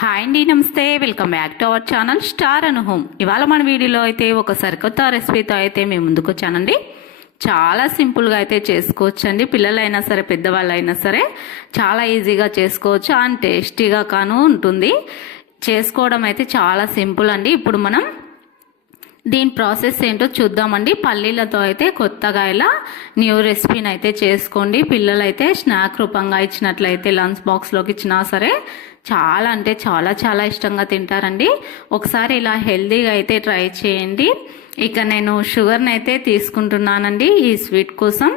Hi అండి నమస్తే. Welcome back to our channel star Anu home ఇవాళ మన వీడియోలో అయితే ఒక సరికొత్త రెసిపీతో అయితే మేము ముందుకు వచ్చానండి చాలా సింపుల్గా అయితే చేసుకోవచ్చండి. పిల్లలైనా సరే పెద్దవాళ్ళైనా సరే చాలా ఈజీగా చేసుకోవచ్చు అండ్ టేస్టీగా కాను ఉంటుంది. చేసుకోవడం అయితే చాలా సింపుల్ అండి. ఇప్పుడు మనం దీని ప్రాసెస్ ఏంటో చూద్దామండి. పల్లీలతో అయితే కొత్తగా ఇలా న్యూ రెసిపీని అయితే చేసుకోండి. పిల్లలైతే స్నాక్ రూపంగా ఇచ్చినట్లయితే లంచ్ బాక్స్లోకి ఇచ్చినా సరే చాలా అంటే చాలా చాలా ఇష్టంగా తింటారండి. ఒకసారి ఇలా హెల్దీగా అయితే ట్రై చేయండి. ఇక నేను షుగర్ని అయితే తీసుకుంటున్నానండి ఈ స్వీట్ కోసం.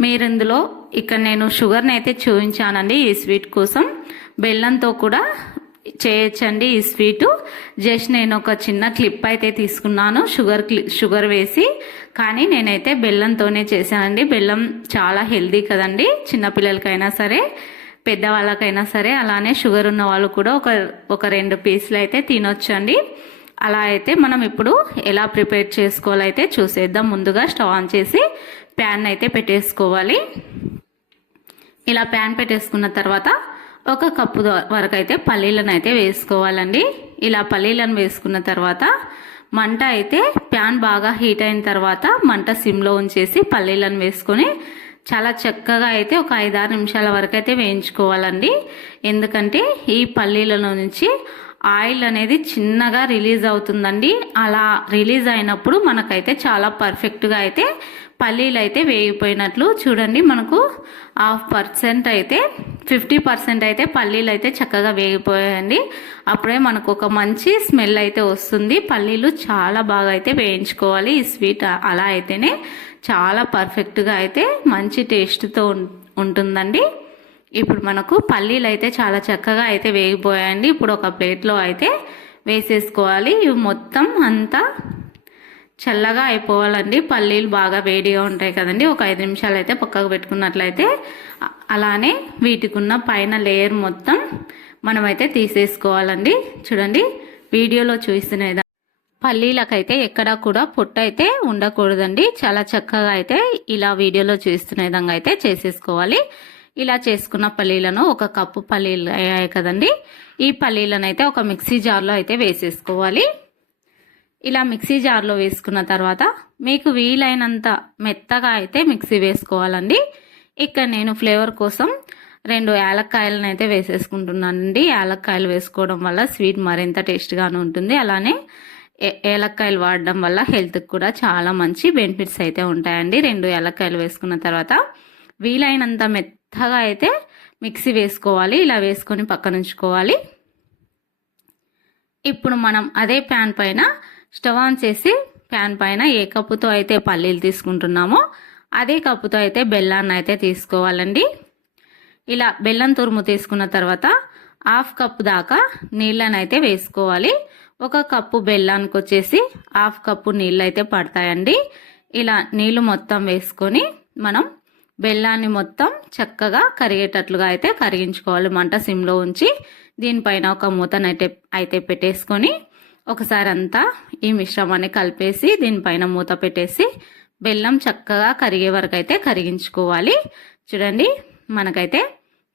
మీరు ఇందులో ఇక నేను షుగర్ని అయితే చూపించానండి ఈ స్వీట్ కోసం. బెల్లంతో కూడా చేయొచ్చండి ఈ స్వీటు. జస్ట్ నేను ఒక చిన్న క్లిప్ అయితే తీసుకున్నాను షుగర్ క్లి షుగర్ వేసి. కానీ నేనైతే బెల్లంతోనే చేశానండి. బెల్లం చాలా హెల్దీ కదండి చిన్నపిల్లలకైనా సరే. పెద్దవాళ్ళకైనా సరే అలానే షుగర్ ఉన్న వాళ్ళు కూడా ఒక ఒక రెండు పీసులు అయితే తినొచ్చండి. అలా అయితే మనం ఇప్పుడు ఎలా ప్రిపేర్ చేసుకోవాలైతే చూసేద్దాం. ముందుగా స్టవ్ ఆన్ చేసి ప్యాన్ అయితే పెట్టేసుకోవాలి. ఇలా ప్యాన్ పెట్టేసుకున్న తర్వాత ఒక కప్పు వరకు అయితే పల్లీలను అయితే వేసుకోవాలండి. ఇలా పల్లీలను వేసుకున్న తర్వాత మంట అయితే ప్యాన్ బాగా హీట్ అయిన తర్వాత మంట సిమ్లో ఉంచేసి పల్లీలను వేసుకొని చాలా చక్కగా అయితే ఒక ఐదారు నిమిషాల వరకు అయితే వేయించుకోవాలండి. ఎందుకంటే ఈ పల్లీలలో నుంచి ఆయిల్ అనేది చిన్నగా రిలీజ్ అవుతుందండి. అలా రిలీజ్ అయినప్పుడు మనకైతే చాలా పర్ఫెక్ట్గా అయితే పల్లీలు అయితే వేగిపోయినట్లు చూడండి. మనకు హాఫ్ పర్సెంట్ అయితే ఫిఫ్టీ పర్సెంట్ అయితే పల్లీలు అయితే చక్కగా వేగిపోయాయండి. అప్పుడే మనకు ఒక మంచి స్మెల్ అయితే వస్తుంది. పల్లీలు చాలా బాగా అయితే వేయించుకోవాలి ఈ స్వీట్ అలా అయితేనే. చాలా పర్ఫెక్ట్గా అయితే మంచి టేస్ట్తో ఉంటుందండి. ఇప్పుడు మనకు పల్లీలు అయితే చాలా చక్కగా అయితే వేగిపోయాయండి. ఇప్పుడు ఒక ప్లేట్లో అయితే వేసేసుకోవాలి. ఇవి మొత్తం అంతా చల్లగా అయిపోవాలండి. పల్లీలు బాగా వేడిగా ఉంటాయి కదండి. ఒక ఐదు నిమిషాలు అయితే పక్కకు పెట్టుకున్నట్లయితే అలానే వీటికున్న పైన లేయర్ మొత్తం మనమైతే తీసేసుకోవాలండి. చూడండి వీడియోలో చూస్తున్న పల్లీలకైతే ఎక్కడా కూడా పొట్టు అయితే ఉండకూడదండి. చాలా చక్కగా అయితే ఇలా వీడియోలో చూస్తున్న విధంగా అయితే చేసేసుకోవాలి. ఇలా చేసుకున్న పల్లీలను ఒక కప్పు పల్లీలు అయ్యాయి కదండి. ఈ పల్లీలను అయితే ఒక మిక్సీ జార్లో అయితే వేసేసుకోవాలి. ఇలా మిక్సీ జార్లో వేసుకున్న తర్వాత మీకు వీలైనంత మెత్తగా అయితే మిక్సీ వేసుకోవాలండి. ఇక్కడ నేను ఫ్లేవర్ కోసం రెండు యాలక్కాయలను అయితే వేసేసుకుంటున్నానండి. యాలక్కాయలు వేసుకోవడం వల్ల స్వీట్ మరింత టేస్ట్గానే ఉంటుంది. అలానే ఏలక్కాయలు వాడడం వల్ల హెల్త్కి కూడా చాలా మంచి బెనిఫిట్స్ అయితే ఉంటాయండి. రెండు ఏలక్కాయలు వేసుకున్న తర్వాత వీలైనంత మెత్తగా అయితే మిక్సీ వేసుకోవాలి. ఇలా వేసుకొని పక్కన ఉంచుకోవాలి. ఇప్పుడు మనం అదే ప్యాన్ పైన స్టవ్ ఆన్ చేసి ప్యాన్ పైన ఏ కప్పుతో అయితే పల్లీలు తీసుకుంటున్నామో అదే కప్పుతో అయితే బెల్లాన్ని అయితే తీసుకోవాలండి. ఇలా బెల్లం తురుము తీసుకున్న తర్వాత హాఫ్ కప్ దాకా నీళ్ళనైతే అయితే వేసుకోవాలి. ఒక కప్పు బెల్లానికి వచ్చేసి హాఫ్ కప్పు నీళ్ళు అయితే పడతాయండి. ఇలా నీళ్ళు మొత్తం వేసుకొని మనం బెల్లాన్ని మొత్తం చక్కగా కరిగేటట్లుగా అయితే కరిగించుకోవాలి. మంట సిమ్లో ఉంచి దీనిపైన ఒక మూతనైతే అయితే పెట్టేసుకొని ఒకసారి అంతా ఈ మిశ్రమాన్ని కలిపేసి దీనిపైన మూత పెట్టేసి బెల్లం చక్కగా కరిగే వరకు అయితే కరిగించుకోవాలి. చూడండి మనకైతే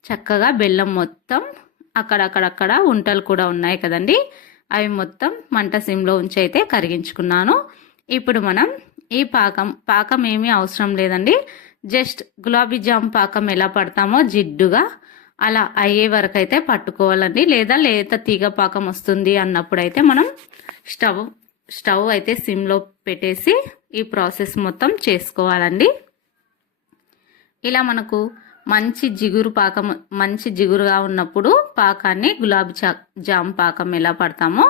చక్కగా బెల్లం మొత్తం అక్కడక్కడక్కడ ఉంటలు కూడా ఉన్నాయి కదండి. అవి మొత్తం మంట సిమ్లో ఉంచి అయితే కరిగించుకున్నాను. ఇప్పుడు మనం ఈ పాకం పాకం ఏమీ అవసరం లేదండి. జస్ట్ గులాబీ జామ్ పాకం ఎలా పడతామో జిడ్డుగా అలా అయ్యే వరకు అయితే పట్టుకోవాలండి. లేదా లేత తీగ పాకం వస్తుంది అన్నప్పుడు అయితే మనం స్టవ్ స్టవ్ అయితే సిమ్లో పెట్టేసి ఈ ప్రాసెస్ మొత్తం చేసుకోవాలండి. ఇలా మనకు మంచి జిగురు పాకం మంచి జిగురుగా ఉన్నప్పుడు పాకాన్ని గులాబీ చా జామ్ పాకం ఎలా పడతామో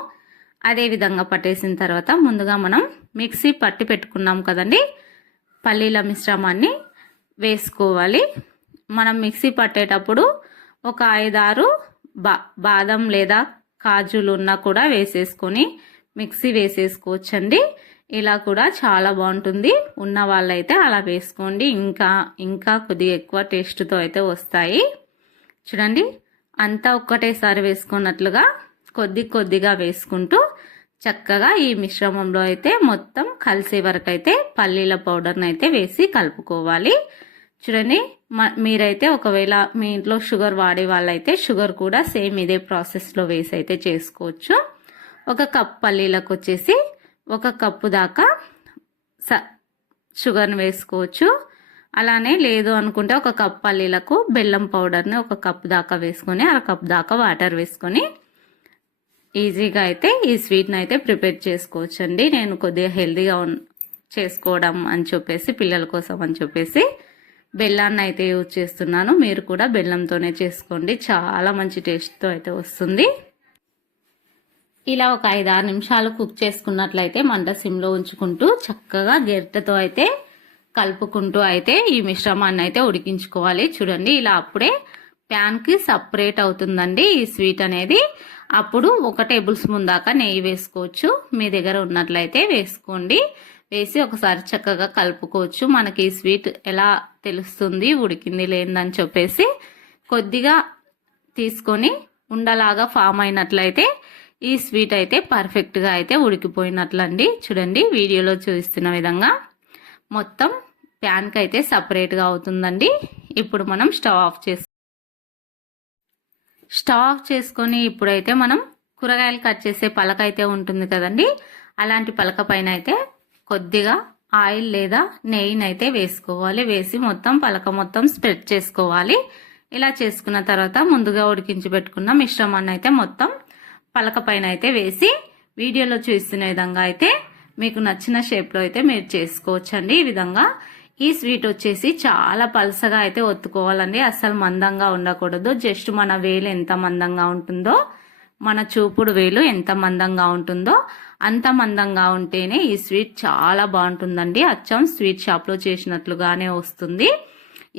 అదే విధంగా పట్టేసిన తర్వాత ముందుగా మనం మిక్సీ పట్టి పెట్టుకున్నాం కదండి. పల్లీల మిశ్రమాన్ని వేసుకోవాలి. మనం మిక్సీ పట్టేటప్పుడు ఒక ఐదారు బా బాదం లేదా కాజులు ఉన్నా కూడా వేసేసుకొని మిక్సీ వేసేసుకోవచ్చండి. ఇలా కూడా చాలా బాగుంటుంది. ఉన్న వాళ్ళైతే అలా వేసుకోండి. ఇంకా ఇంకా కొద్దిగా ఎక్కువ టేస్ట్తో అయితే వస్తాయి. చూడండి అంతా ఒక్కటేసారి వేసుకున్నట్లుగా కొద్ది కొద్దిగా వేసుకుంటూ చక్కగా ఈ మిశ్రమంలో అయితే మొత్తం కలిసే వరకు అయితే పల్లీల పౌడర్ని అయితే వేసి కలుపుకోవాలి. చూడండి మ- మీరైతే ఒకవేళ మీ ఇంట్లో షుగర్ వాడే వాళ్ళైతే షుగర్ కూడా సేమ్ ఇదే ప్రాసెస్లో వేసి అయితే చేసుకోవచ్చు. ఒక కప్ పల్లీలకు వచ్చేసి ఒక కప్పు దాకా స షుగర్ని వేసుకోవచ్చు. అలానే లేదు అనుకుంటే ఒక కప్ పల్లీలకు బెల్లం పౌడర్ని ఒక కప్ దాకా వేసుకొని అర కప్ దాకా వాటర్ వేసుకొని ఈజీగా అయితే ఈ స్వీట్ని అయితే ప్రిపేర్ చేసుకోవచ్చు అండి నేను కొద్దిగా హెల్దీగా చేసుకోవడం అని చెప్పేసి పిల్లల కోసం అని చెప్పేసి బెల్లాన్ని అయితే యూజ్ చేస్తున్నాను. మీరు కూడా బెల్లంతోనే చేసుకోండి. చాలా మంచి టేస్ట్తో అయితే వస్తుంది. ఇలా ఒక ఐదు ఆరు నిమిషాలు కుక్ చేసుకున్నట్లయితే మంట సిమ్లో ఉంచుకుంటూ చక్కగా గెరిటతో అయితే కలుపుకుంటూ అయితే ఈ మిశ్రమాన్ని అయితే ఉడికించుకోవాలి. చూడండి ఇలా అప్పుడే ప్యాన్కి సపరేట్ అవుతుందండి ఈ స్వీట్ అనేది. అప్పుడు ఒక టేబుల్ స్పూన్ దాకా నెయ్యి వేసుకోవచ్చు. మీ దగ్గర ఉన్నట్లయితే వేసుకోండి. వేసి ఒకసారి చక్కగా కలుపుకోవచ్చు. మనకి ఈ స్వీట్ ఎలా తెలుస్తుంది ఉడికింది లేదని చెప్పేసి కొద్దిగా తీసుకొని ఉండలాగా ఫామ్ అయినట్లయితే ఈ స్వీట్ అయితే పర్ఫెక్ట్గా అయితే ఉడికిపోయినట్లండి. చూడండి వీడియోలో చూపిస్తున్న విధంగా మొత్తం ప్యాన్కి అయితే సపరేట్గా అవుతుందండి. ఇప్పుడు మనం స్టవ్ ఆఫ్ చేసు స్టవ్ ఆఫ్ చేసుకొని ఇప్పుడైతే మనం కూరగాయలు కట్ చేసే పలక అయితే ఉంటుంది కదండి. అలాంటి పలక పైన అయితే కొద్దిగా ఆయిల్ లేదా నెయ్యిని అయితే వేసుకోవాలి. వేసి మొత్తం పలక మొత్తం స్ప్రెడ్ చేసుకోవాలి. ఇలా చేసుకున్న తర్వాత ముందుగా ఉడికించి పెట్టుకున్న మిశ్రమాన్ని అయితే మొత్తం పలక పైన అయితే వేసి వీడియోలో చూస్తున్న విధంగా అయితే మీకు నచ్చిన షేప్లో అయితే మీరు చేసుకోవచ్చండి. ఈ విధంగా ఈ స్వీట్ వచ్చేసి చాలా పలసగా అయితే ఒత్తుకోవాలండి. అస్సలు మందంగా ఉండకూడదు. జస్ట్ మన వేలు ఎంత మందంగా ఉంటుందో మన చూపుడు వేలు ఎంత మందంగా ఉంటుందో అంత మందంగా ఉంటేనే ఈ స్వీట్ చాలా బాగుంటుందండి. అచ్చం స్వీట్ షాప్లో చేసినట్లుగానే వస్తుంది.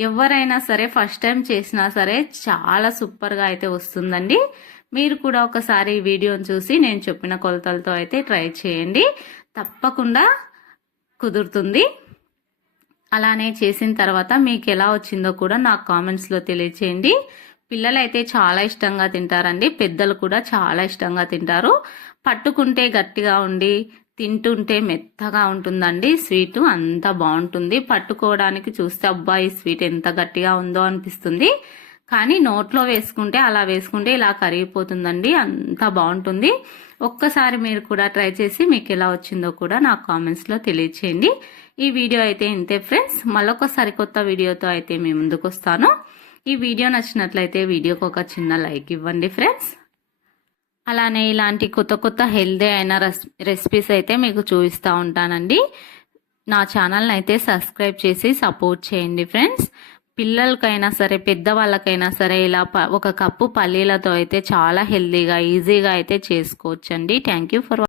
ఎవరైనా సరే ఫస్ట్ టైం చేసినా సరే చాలా సూపర్గా అయితే వస్తుందండి. మీరు కూడా ఒకసారి ఈ వీడియోని చూసి నేను చెప్పిన కొలతలతో అయితే ట్రై చేయండి. తప్పకుండా కుదురుతుంది. అలానే చేసిన తర్వాత మీకు ఎలా వచ్చిందో కూడా నాకు కామెంట్స్లో తెలియచేయండి. పిల్లలు అయితే చాలా ఇష్టంగా తింటారండి. పెద్దలు కూడా చాలా ఇష్టంగా తింటారు. పట్టుకుంటే గట్టిగా ఉండి తింటుంటే మెత్తగా ఉంటుందండి. స్వీట్ అంత బాగుంటుంది. పట్టుకోవడానికి చూస్తే అబ్బాయి స్వీట్ ఎంత గట్టిగా ఉందో అనిపిస్తుంది. కానీ నోట్లో వేసుకుంటే అలా వేసుకుంటే ఇలా కరిగిపోతుందండి. అంత బాగుంటుంది. ఒక్కసారి మీరు కూడా ట్రై చేసి మీకు ఎలా వచ్చిందో కూడా నాకు కామెంట్స్లో తెలియచేయండి. ఈ వీడియో అయితే ఇంతే ఫ్రెండ్స్. మళ్ళొక సరికొత్త వీడియోతో అయితే మీ ముందుకు వస్తాను. ఈ వీడియో నచ్చినట్లయితే వీడియోకి ఒక చిన్న లైక్ ఇవ్వండి ఫ్రెండ్స్. అలానే ఇలాంటి కొత్త కొత్త హెల్దీ అయిన రెసిపీస్ అయితే మీకు చూపిస్తూ ఉంటానండి. నా ఛానల్ని అయితే సబ్స్క్రైబ్ చేసి సపోర్ట్ చేయండి ఫ్రెండ్స్. పిల్లలకైనా సరే పెద్దవాళ్ళకైనా సరే ఇలా ఒక కప్పు పల్లీలతో అయితే చాలా హెల్దీగా ఈజీగా అయితే చేసుకోవచ్చండి. Thank you for